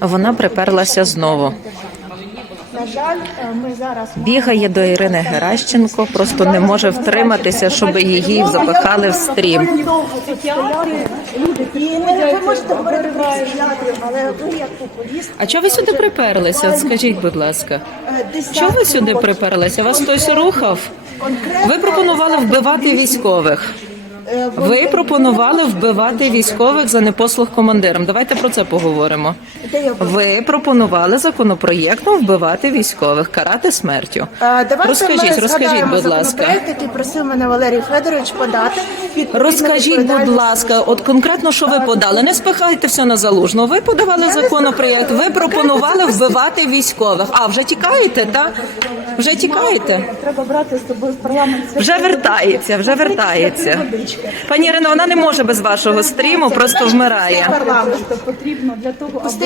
Вона приперлася знову. На жаль, е, ми зараз Бігає до Ірини Геращенко, просто не може втриматися, щоб її запихали в стрім. ви можете говорити про психіатрів, але ви як популіст. А чого ви сюди приперлися? Скажіть, будь ласка, е, чого ви сюди приперлися? Вас хтось рухав? Ви пропонували вбивати військових. Ви пропонували вбивати військових за непослух командирам. Давайте про це поговоримо. Ви пропонували законопроєктом вбивати військових, карати смертю. Давайте Розкажіть, розкажіть, будь ласка. який просив мене Валерій Федорович подати. Розкажіть, будь ласка, от конкретно що ви подали? Не спихайте все на залужну. Ви подавали законопроєкт, ви пропонували вбивати військових. А вже тікаєте, так? Вже тікаєте? Треба брати з собою в парламент. Вже вертається, вже вертається. Пані Ірино, вона не може без вашого стріму, просто вмирає.